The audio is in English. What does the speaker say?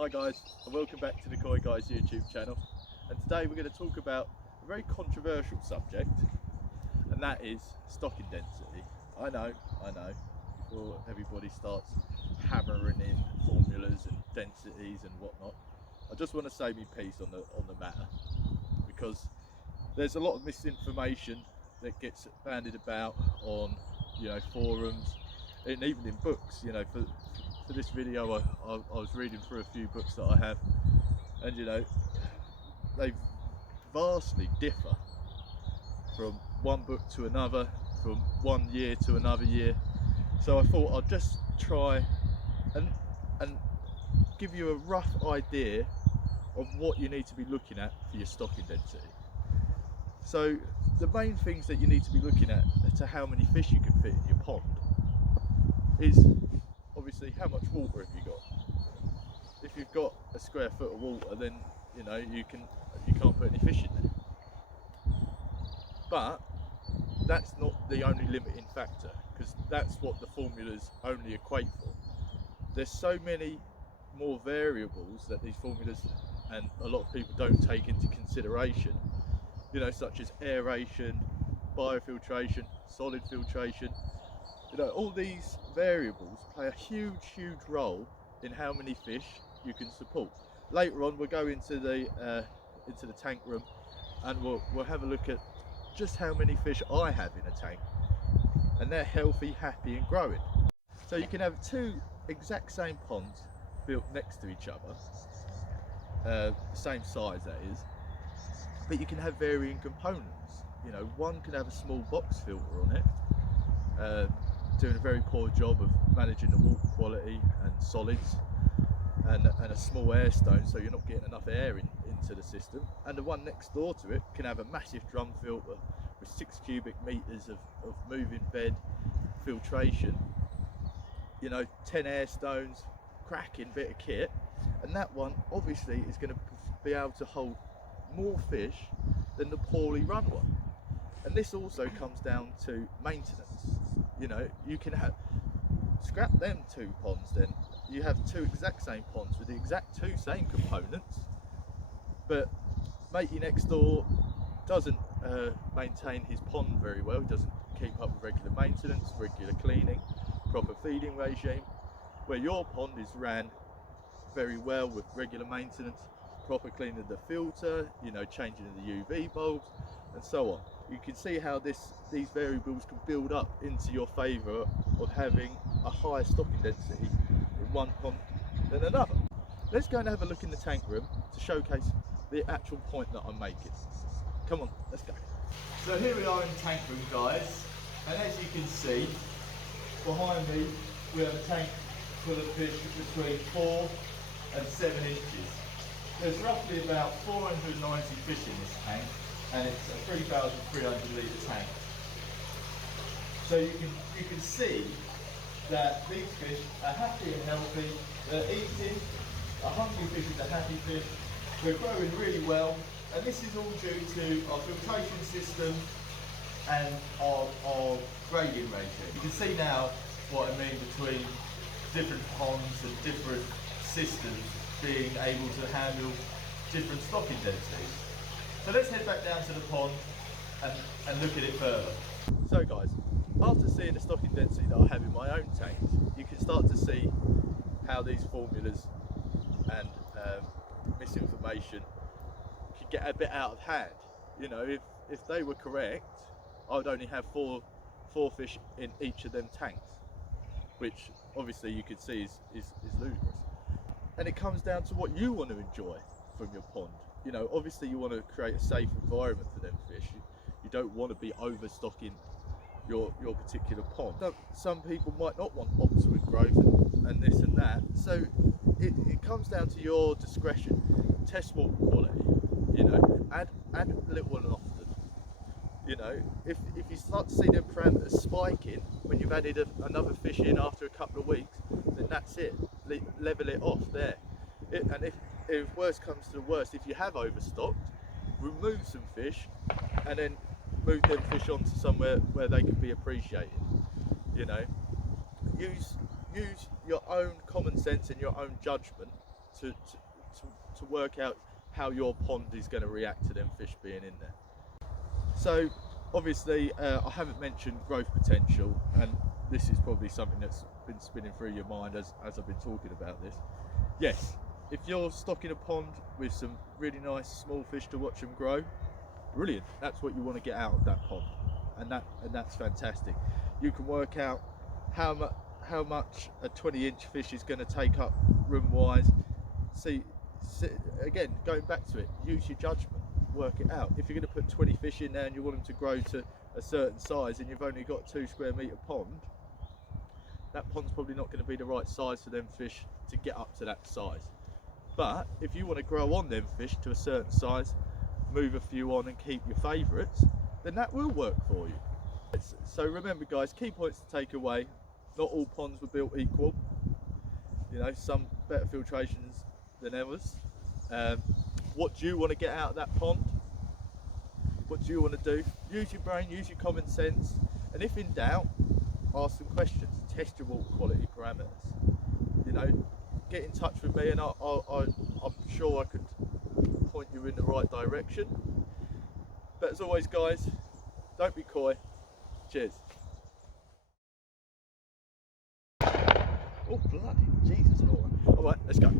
Hi guys, and welcome back to the Koi Guys YouTube channel. And today we're going to talk about a very controversial subject, and that is stocking density. I know, before everybody starts hammering in formulas and densities and whatnot, I just want to say my piece on the matter, because there's a lot of misinformation that gets bandied about on, forums and even in books. For this video I was reading through a few books that I have, and they vastly differ from one book to another, from one year to another year. So I thought I'd just try and give you a rough idea of what you need to be looking at for your stocking density. So the main things that you need to be looking at to how many fish you can fit in your pond is obviously how much water have you got. If you've got a square foot of water, then you can't put any fish in there. But that's not the only limiting factor, because that's what the formulas only equate for. There's so many more variables that these formulas and a lot of people don't take into consideration, such as aeration, biofiltration, solid filtration. All these variables play a huge role in how many fish you can support. Later on we'll go into the tank room, and we'll have a look at just how many fish I have in a tank, and they're healthy, happy and growing. So you can have two exact same ponds built next to each other, same size that is, but you can have varying components. One can have a small box filter on it, doing a very poor job of managing the water quality and solids, and a small air stone, so you're not getting enough air into the system. And the one next door to it can have a massive drum filter with 6 cubic meters of moving bed filtration, 10 air stones, cracking bit of kit, and that one obviously is going to be able to hold more fish than the poorly run one. And this also comes down to maintenance. You can scrap them two ponds, then you have two exact same ponds with the exact same components, but matey next door doesn't maintain his pond very well. He doesn't keep up with regular maintenance, regular cleaning, proper feeding regime, where your pond is ran very well with regular maintenance, proper cleaning of the filter, changing of the UV bulbs and so on. You can see how these variables can build up into your favour of having a higher stocking density in one pond than another. Let's go and have a look in the tank room to showcase the actual point that I'm making. Come on, let's go. So here we are in the tank room, guys, and as you can see behind me we have a tank full of fish between 4 and 7 inches. There's roughly about 490 fish in this tank, and it's a 3,300 litre tank. So you can see that these fish are happy and healthy, they're eating, a hungry fish is a happy fish, we're growing really well, and this is all due to our filtration system and our grading ratio. You can see now what I mean between different ponds and different systems being able to handle different stocking densities. So let's head back down to the pond and look at it further. So guys, after seeing the stocking density that I have in my own tanks, you can start to see how these formulas and misinformation can get a bit out of hand. If they were correct, I would only have four fish in each of them tanks, which obviously you could see is ludicrous. And it comes down to what you want to enjoy from your pond. Obviously you want to create a safe environment for them fish. You don't want to be overstocking your particular pond. Some people might not want optimum growth and this and that. So it comes down to your discretion. Test water quality. Add little and often. If you start to see them parameters spiking when you've added another fish in after a couple of weeks, then that's it. Level it off there. And if worst comes to the worst, if you have overstocked, remove some fish and then move them fish onto somewhere where they can be appreciated. Use your own common sense and your own judgment to work out how your pond is going to react to them fish being in there. So obviously I haven't mentioned growth potential, and this is probably something that's been spinning through your mind as I've been talking about this. Yes, if you're stocking a pond with some really nice small fish to watch them grow, brilliant, that's what you want to get out of that pond, and that's fantastic. You can work out how much a 20-inch fish is going to take up room wise. See, again, going back to it, use your judgment, work it out. If you're going to put 20 fish in there and you want them to grow to a certain size and you've only got 2 square metre pond, that pond's probably not going to be the right size for them fish to get up to that size. But if you want to grow on them fish to a certain size, move a few on and keep your favourites, then that will work for you. So remember guys, key points to take away: not all ponds were built equal. You know, some better filtrations than others. What do you want to get out of that pond? What do you want to do? Use your brain, use your common sense, and if in doubt, ask some questions, test your water quality parameters. You know, get in touch with me and I'm sure I could point you in the right direction. But as always guys, don't be coy. Cheers. Oh bloody Jesus Lord. Alright, let's go.